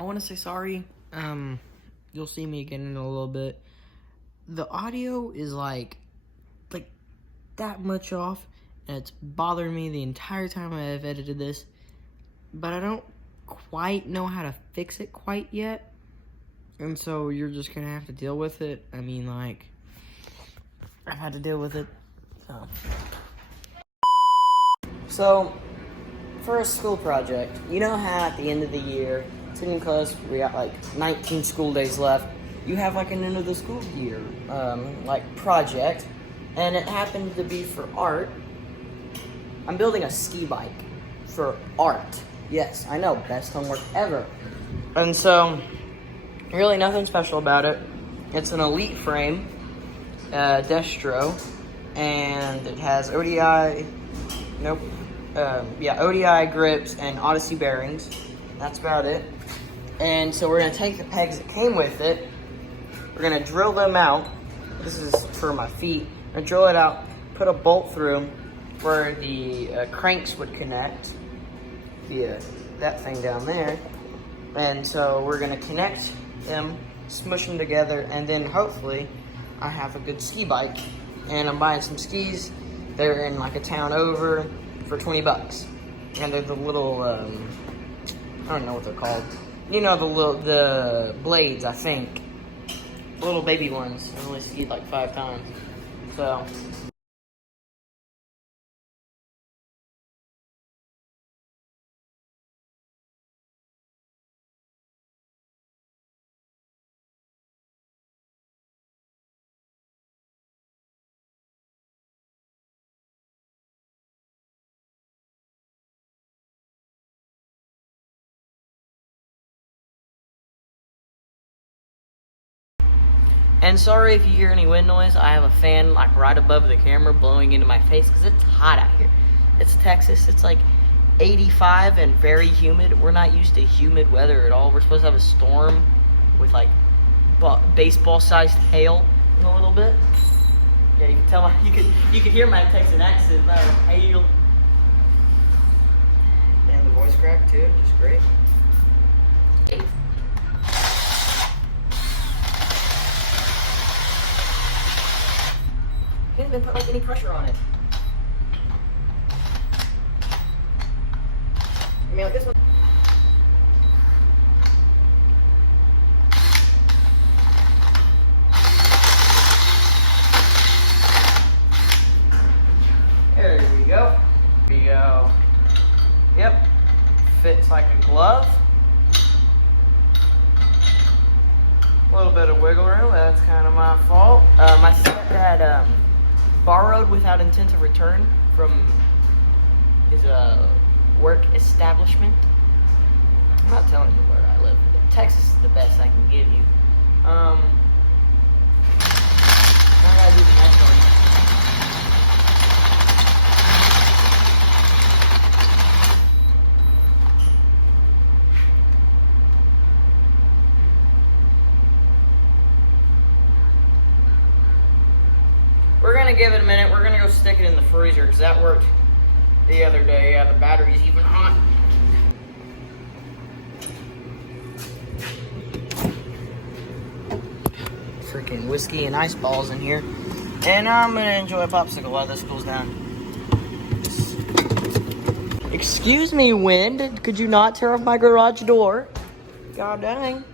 I want to say sorry. You'll see me again in a little bit. The audio is like that much off, and it's bothering me the entire time I have edited this, but I don't quite know how to fix it quite yet, and so you're just gonna have to deal with it. I mean, like, I've had to deal with it, so for a school project, you know how at the end of the year, sitting in class, we got like 19 school days left, you have like an end of the school year, like project, and it happened to be for art. I'm building a ski bike for art. Yes, I know, best homework ever. And so, really nothing special about it. It's an Elite frame, Destro, and it has ODI, ODI grips and Odyssey bearings. That's about it. And so we're gonna take the pegs that came with it, we're gonna drill them out. This is for my feet. I'm gonna drill it out, put a bolt through where the cranks would connect via that thing down there. And so we're gonna connect them, smush them together, and then hopefully I have a good ski bike. And I'm buying some skis. They're in like a town over for 20 bucks. And they're the little, I don't know what they're called. You know, the blades, I think. Little baby ones. I only skied like 5 times. So. And sorry if you hear any wind noise. I have a fan like right above the camera blowing into my face because it's hot out here. It's Texas. It's like 85 and very humid. We're not used to humid weather at all. We're supposed to have a storm with like baseball-sized hail in a little bit. Yeah, you can tell. You could hear my Texan accent. Hail. And the voice crack too, just great. Can't even put like any pressure on it. I mean, like this one. There we go. Yep. Fits like a glove. A little bit of wiggle room. That's kind of my fault. My stepdad borrowed without intent of return from his work establishment. I'm not telling you where I live. Texas is the best I can give you. Now I gotta do the next one. We're gonna give it a minute. We're gonna go stick it in the freezer because that worked the other day. Yeah, the battery's even hot. Freaking whiskey and ice balls in here. And I'm gonna enjoy a popsicle while this cools down. Excuse me, wind. Could you not tear off my garage door? God dang.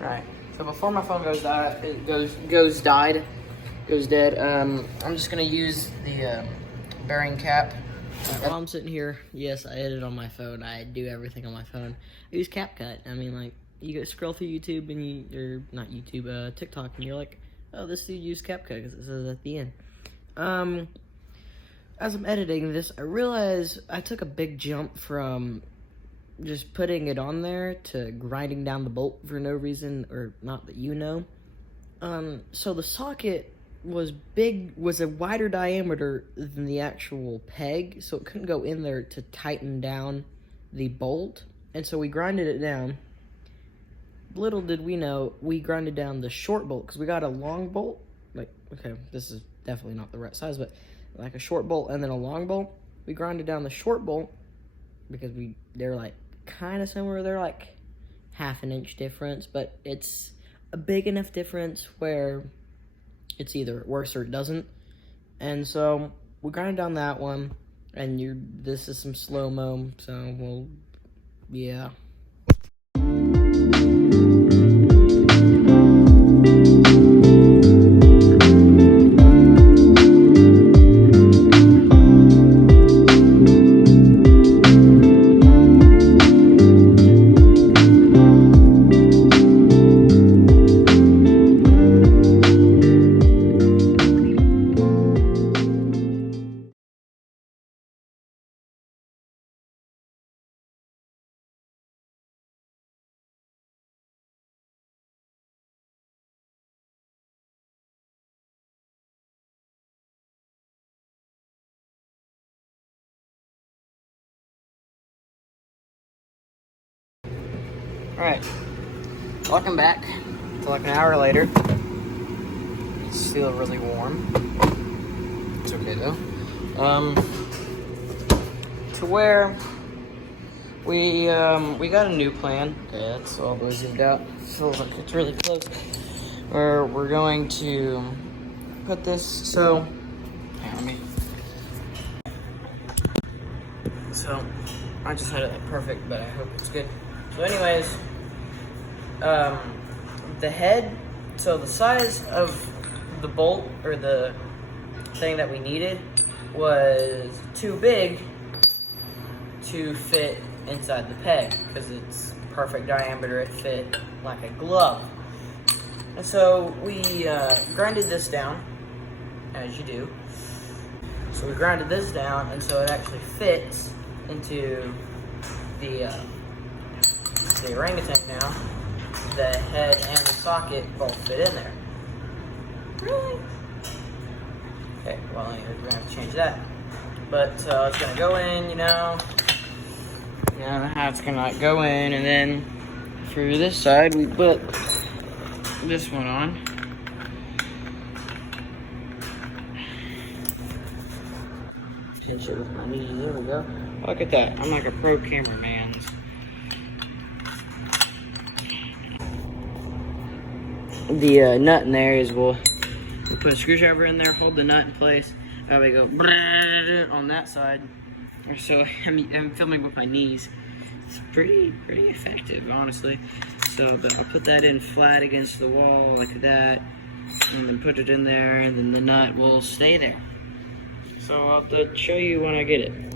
Right. So before my phone goes dead, I'm just gonna use the bearing cap. While I'm sitting here, yes, I edit on my phone. I do everything on my phone. I use CapCut. I mean, like, you go scroll through YouTube and or not YouTube, TikTok, and you're like, oh, this dude used CapCut because it says at the end. As I'm editing this, I realize I took a big jump from just putting it on there to grinding down the bolt for no reason, or not that you know. So the socket was a wider diameter than the actual peg, so it couldn't go in there to tighten down the bolt, and so we grinded it down. Little did we know, we grinded down the short bolt, because we got a long bolt, like, okay, this is definitely not the right size, but like a short bolt and then a long bolt. We grinded down the short bolt, because they're like kind of similar, they're like half an inch difference, but it's a big enough difference where it's either it works or it doesn't. And so we grinded down that one, and this is some slow-mo, so yeah. Alright, welcome back to like an hour later. It's still really warm. It's okay though. To where we got a new plan. Okay, that's all those zoomed out. Feels like it's really close. Where we're going to put this, so So I just had it like perfect, but I hope it's good. So anyways, the head, so the size of the bolt, or the thing that we needed, was too big to fit inside the peg, because it's perfect diameter, it fit like a glove. And so we grinded this down, as you do. So we grinded this down, and so it actually fits into the orangutan now. The head and the socket both fit in there. Really? Okay, well anyway, we're gonna have to change that. But it's gonna go in, you know how it's gonna like go in, and then for this side we put this one on. Pinch it with my knees. There we go. Look at that. I'm like a pro cameraman. The nut in there is we'll put a screwdriver in there, hold the nut in place. We go on that side. So I'm filming with my knees. It's pretty effective, honestly. So I'll put that in flat against the wall like that, and then put it in there, and then the nut will stay there. So I'll have to show you when I get it.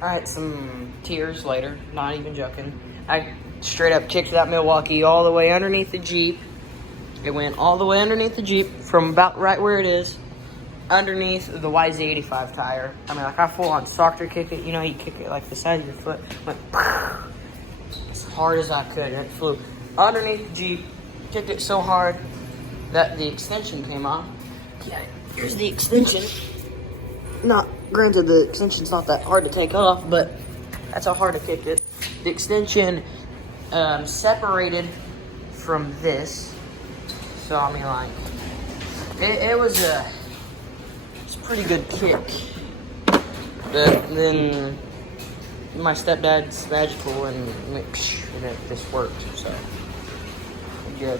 Alright, some tears later, not even joking. I straight up kicked that Milwaukee all the way underneath the Jeep. It went all the way underneath the Jeep, from about right where it is, underneath the YZ85 tire. I mean, like, I full on soccer kick it. You know, you kick it like the side of your foot. Went as hard as I could, and it flew underneath the Jeep. Kicked it so hard that the extension came off. Yeah, here's the extension. Granted, the extension's not that hard to take off, but that's how hard I kicked it. The extension separated from this. So, I mean, like, it was a pretty good kick. But then my stepdad's magical, and it just worked. So, yeah,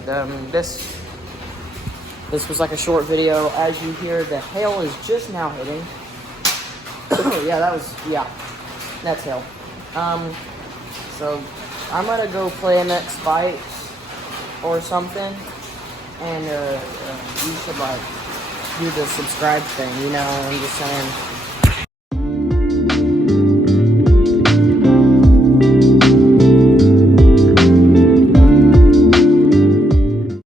this was like a short video. As you hear, the hail is just now hitting. That's hail. So I'm gonna go play next fight or something, and you should like do the subscribe thing, you know. I'm just saying.